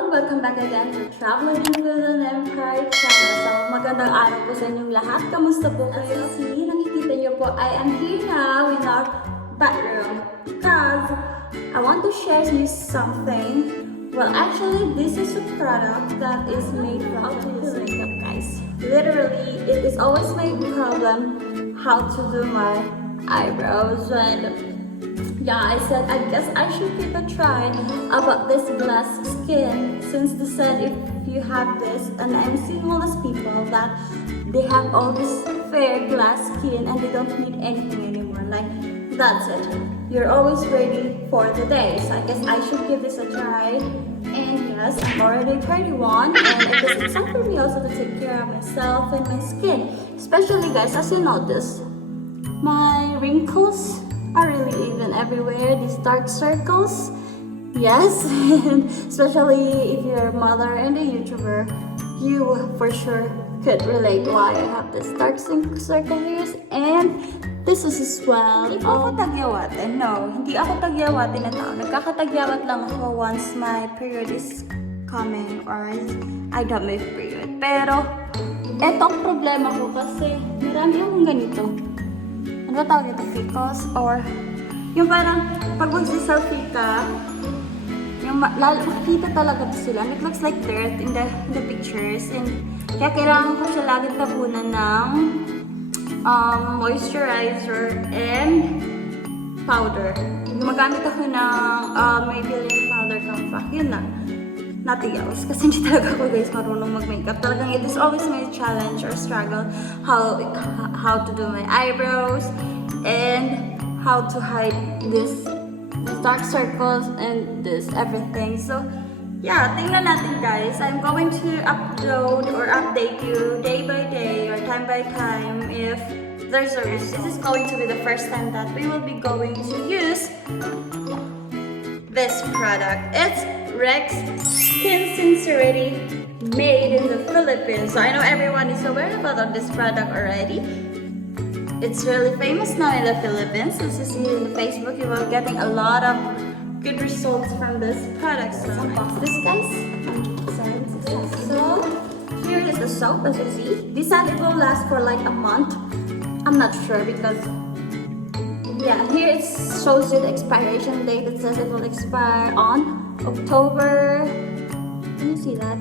and welcome back again to Traveling in Food and Empire Channel. So, magandang araw po sa inyong lahat. Kamusta po kayo? See, nakikita niyo po, I am here now in our bathroom because I want to share you something. Well, actually, this is a product that is made from makeup, guys. Literally, it is always my problem how to do my eyebrows, and yeah, I said I guess I should give a try about this glass skin, since they said if you have this, and I'm seeing all these people that they have all this fair glass skin and they don't need anything anymore. Like, that's it. You're always ready for the day. So I guess I should give this a try. And yes, I'm already 31, and I guess it's time for me also to take care of myself and my skin. Especially, guys, as you notice, my wrinkles are really even everywhere. These dark circles, yes. Especially if you're a mother and a YouTuber, you for sure could relate why I have this dark circle here. And this is as well. Hindi ako tagyawatin. No, hindi ako tagyawatin na tao. Nagkakatagyawat lang ako once my period is coming or I got my period. Pero eto ang problema ko kasi marami akong ganito. Ano tawag ito? Pickles? Or yung parang pag magsi-selfie ka, yung makikita talaga sila. And it looks like dirt in the pictures. And kaya kailangan ko siya lagi tabunan ng moisturizer and powder. Gumagamit ako ng Maybelline powder compact. Yun na. Nothing else. Kasi hindi talaga ako, guys, marunong mag-makeup. Talagang it is always my challenge or struggle how to do my eyebrows and how to hide these dark circles and this everything. So yeah, tingnan natin, guys. I'm going to upload or update you day by day or time by time if there's a risk. This is going to be the first time that we will be going to use this product. It's Rex Skin Sincerity, made in the Philippines. So I know everyone is aware about this product already. It's really famous now in the Philippines. As you see in Facebook, you are getting a lot of good results from this product. So unbox this, guys. So here is the soap, as you see. This said it will last for like a month. I'm not sure because yeah, here it shows you the expiration date. It says it will expire on October. Can you see that?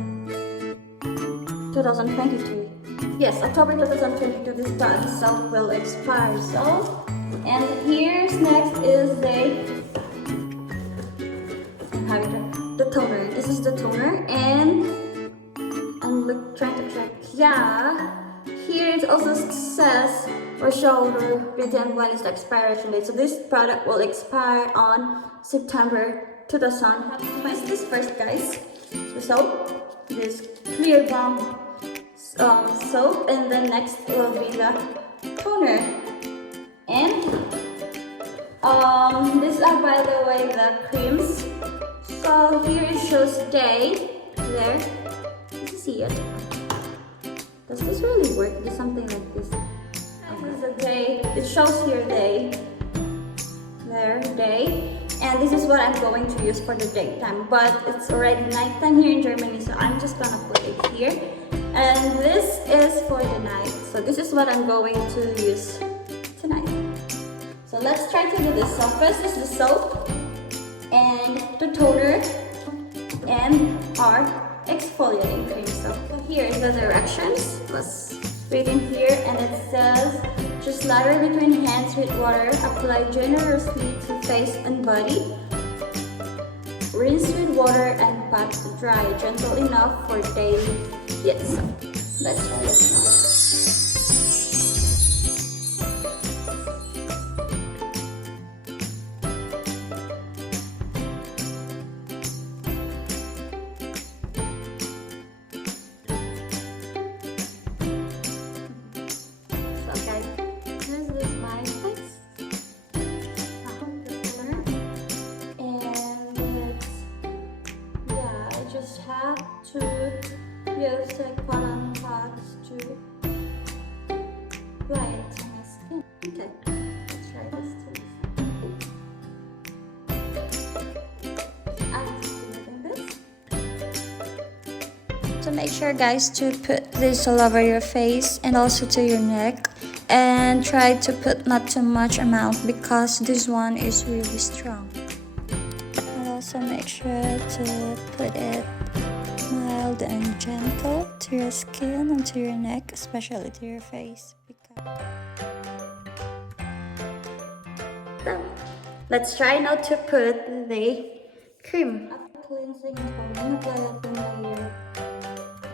2022. Yes, October 2022. This soap will expire. So, and here's next is the toner. This is the toner, and I'm trying to check. Yeah, here it also says or show or written when is the expiration date. So this product will expire on September 2000. What's this first, guys? The soap, this Clearbomb soap, and then next will be the toner. And these are, by the way, the creams. So here it shows day. There, you see it. Does this really work? Is something like this? This is a day. It shows here day. There, day. And this is what I'm going to use for the daytime. But it's already nighttime here in Germany, so I'm just gonna put it here. And this is for the night. So this is what I'm going to use tonight. So let's try to do this. So first is the soap and the toner and our exfoliating cream. So here is the directions. Let's read in here, and it says just lather between hands with water, apply generously to face and body, rinse with water and pat dry, gentle enough for daily use. Let's try this now. Just have to use the cotton pads to apply it to my skin. Okay, let's try this too. After doing this, So make sure guys to put this all over your face and also to your neck, and try to put not too much amount because this one is really strong. And also make sure to put it mild and gentle to your skin and to your neck, especially to your face. Let's try now to put the cream. After cleansing the phone, apply up the layer.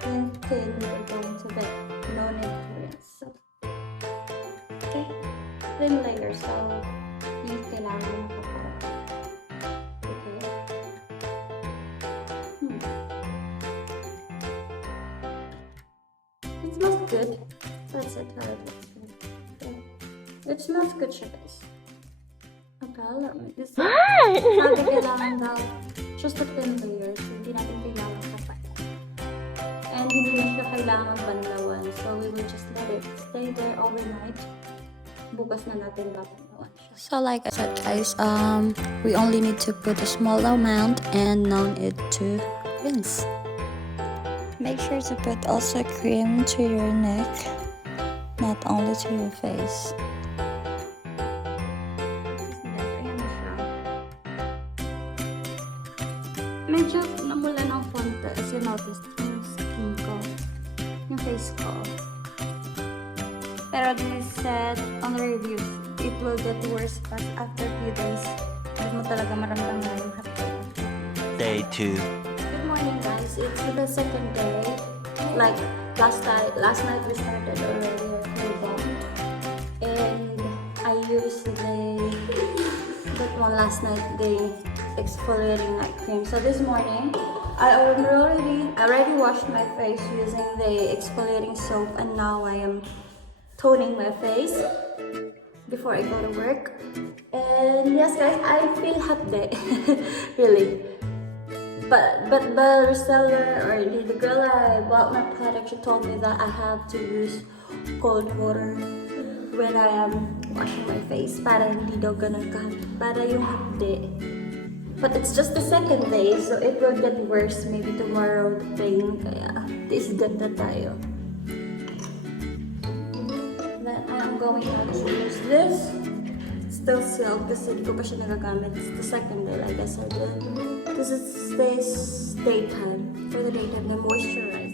Then we're going to bed. No need to rinse. So, okay, thin layer. So, yung kailangan mo kapag. Okay. It smells good. That's it. How it looks good. Okay. It smells good, siya guys. Akala mo. This is sabi kailangan daw just a thin layer. So, hindi natin kailangan kapag. And hindi na siya kailangan banlawan. So, we will just let it stay there overnight. Bukas na natin babanawan siya. So, like I said guys, we only need to put a small amount and no need to rinse. Make sure to put also cream to your neck, not only to your face. Medyo namula ng konti as you noticed yung skin ko, yung face ko. Pero this said on the reviews, it will get worse but after few days, hindi mo talaga maramdaman yung hapon. Day 2. Good morning guys, it's the second day. Like last night we started already our Clearbomb. And I used that one last night, the exfoliating night cream. So this morning, I already washed my face using the exfoliating soap, and now I am toning my face before I go to work. And yes guys, I feel hot day. Really. But the seller or the girl I bought my product, she told me that I have to use cold water when I am washing my face para hindi daw ganun kahapon, para yung hapde. But it's just the second day, so it will get worse maybe tomorrow thing. Kaya Tiis Ganda tayo. Then I'm going now to use this. It's still silk kasi hindi ko pa siya nagagamit. It's the second day, like I said. This is daytime. For the daytime, the moisturizer.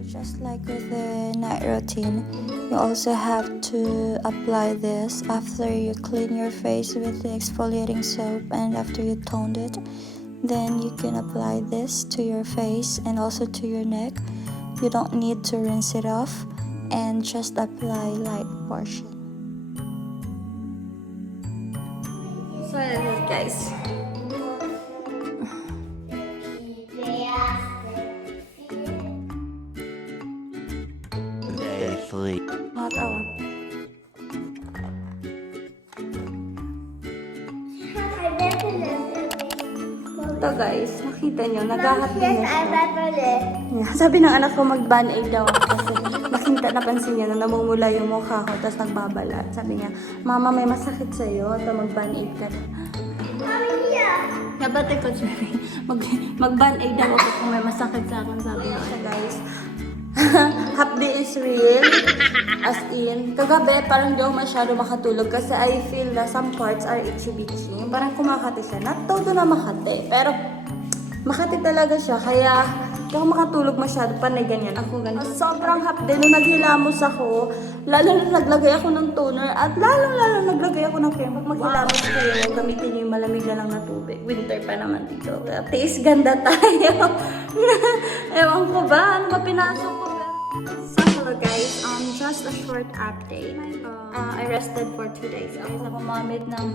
So just like with the night routine, you also have to apply this after you clean your face with the exfoliating soap and after you toned it. Then you can apply this to your face and also to your neck. You don't need to rinse it off and just apply light portion. So that's it guys. Day 3. Matawa. Ito guys, nakita nyo, nag-hot din siya. Yeah, sabi ng anak ko mag-band-aid daw ako kasi napansin niya na namumula yung mukha ko tapos nagbabalat. Sabi niya, Mama, may masakit sa'yo, ito mag-band-aid ka. Nabate ko siya, mag-band-aid daw ako kung may masakit sa akin, sabi niya. So guys, half day is real. As in, kagabi parang di ako masyado makatulog kasi I feel na some parts are itchy-bitchy. Parang kumakati siya. Not todo na makati, pero makati talaga siya. Kaya di ako makatulog masyado. Panay ganyan. Ako ganyan. Sobrang half day. Nung naghilamos ako, lalo na naglagay ako ng toner at lalo naglagay ako ng cream. Pag maghilamos kayo, gamitin niyo yung malamig na lang na tubig. Winter pa naman dito. Kaya Tiis Ganda tayo. Ewan ko ba? Ano ba pinasok ko? So hello guys, just a short update. I rested for 2 days. Okay, so gumamit ng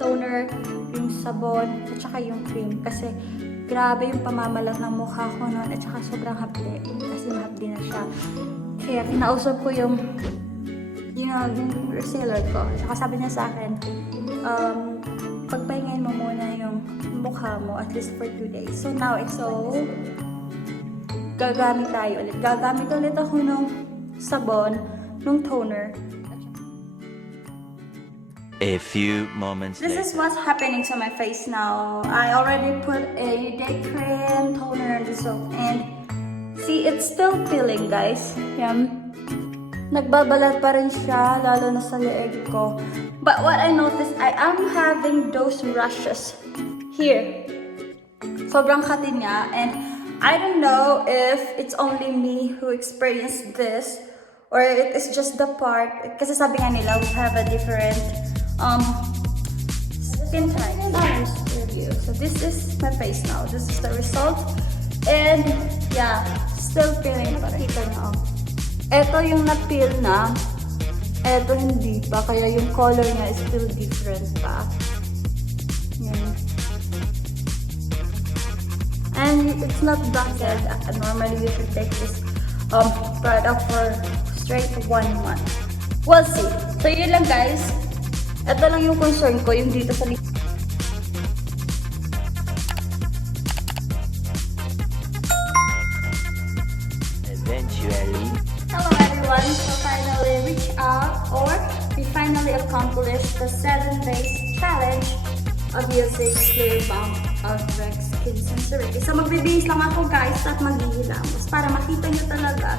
toner, yung sabon, at saka yung cream. Kasi grabe yung pamamalat ng mukha ko noon at saka sobrang hapde. Kasi mahapde na siya. Kaya kinausap ko yung reseller ko. Saka sabi niya sa akin, pagpahingayin mo muna yung mukha mo at least for 2 days. So now it's gagamit tayo ulit. Gagamit ulit ako ng sabon, ng toner. A few moments This later. is what's happening to my face now. I already put a day cream, toner, and the soap, and See, it's still peeling, guys. Yan. Nagbabalat pa rin siya, lalo na sa leeg ko. But what I noticed, I am having those rashes here. Sobrang kati niya, and I don't know if it's only me who experienced this, or it is just the part, kasi sabi nga nila, we have a different skin type. Review. So this is my face now. This is the result. And yeah, still peeling pa rin. Ito yung na-peel na. Ito hindi pa. Kaya yung color niya is still different pa. Yan. And it's not branded. Normally you should take this product for straight 1 month. We'll see. So yun lang guys. Ito lang yung concern ko. Yung dito sa likod. Eventually. Hello everyone, so finally reached out, or we finally accomplished the 7 days challenge of using Clearbomb of Rex Skin Sensitivity. So magbibihis lang ako guys at maghihilamos para makita nyo talaga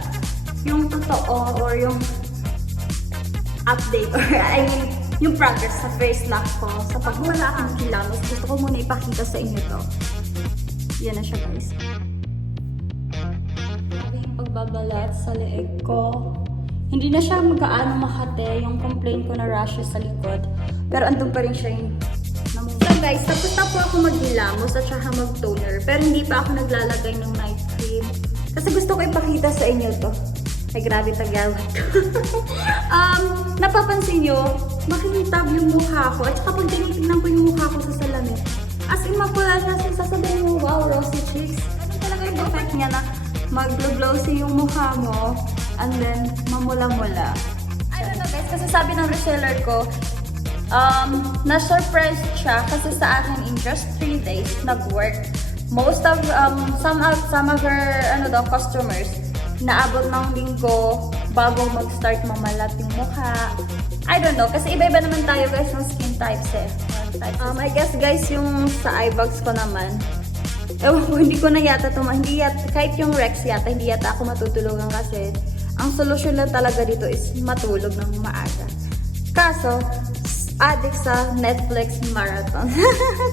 yung totoo or yung update or I mean yung progress sa face lock ko. So pag wala akong hilamos, gusto ko muna ipakita sa inyo to. Yan na siya guys. Pagbabalat sa leeg ko. Hindi na siya magkaano makate yung complaint ko na rashes sa likod. Pero andun pa rin siya yung namumula. So guys, tapos na po ako maghilamos at saka mag-toner. Pero hindi pa ako naglalagay ng night cream. Kasi gusto ko ipakita sa inyo to. Ay grabe tagyawat ko. Napapansin nyo, makintab yung mukha ko. At saka pag tinitignan ko yung mukha ko sa salamin. As in mapula siya, sasabihin mo, wow, rosy cheeks. Ano talaga yung effect niya na mag-glossy yung mukha mo, and then mamula-mula. I don't know guys, kasi sabi ng reseller ko, na-surprise siya kasi sa akin in just 3 days nag-work. Most of, some of her customers, naabot ng linggo bago mag-start mamalat yung mukha. I don't know, kasi iba-iba naman tayo guys ng skin types eh. I guess guys, yung sa eye bags ko naman, ewan ko, hindi ko na yata kahit yung Rex yata, hindi yata ako matutulungan kasi ang solusyon lang talaga dito is matulog ng maaga. Kaso, addict sa Netflix marathon.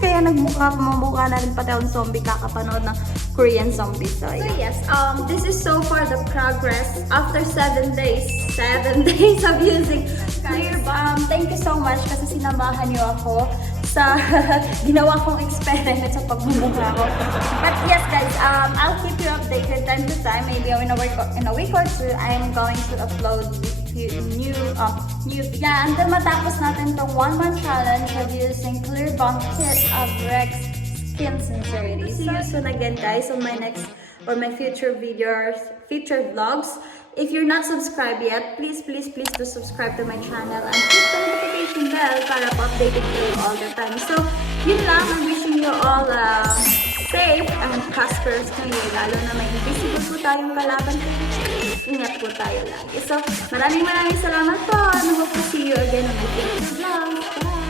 Kaya mamukha na rin pati akong zombie kakapanood ng Korean zombie. So yes, this is so far the progress after 7 days. 7 days of using Clearbomb. Thank you so much kasi sinamahan niyo ako sa ginawa kong experiment sa pagmumukha ko. But yes guys, I'll keep you updated time to time. Maybe in a week or two, I'm going to upload new yeah, until matapos natin tong 1 month challenge of using Clearbomb kit of Rex Skin Sensitivity. See you soon again guys on my next or my future videos, future vlogs. If you're not subscribed yet, please do subscribe to my channel and hit the notification bell para po-updated kayo all the time. So, yun lang. I'm wishing you all safe and prosperous New Year. Lalo na may invisible po tayong kalaban. Ingat po tayo lagi. So, maraming salamat po. And I hope to see you again on my future vlogs. Bye!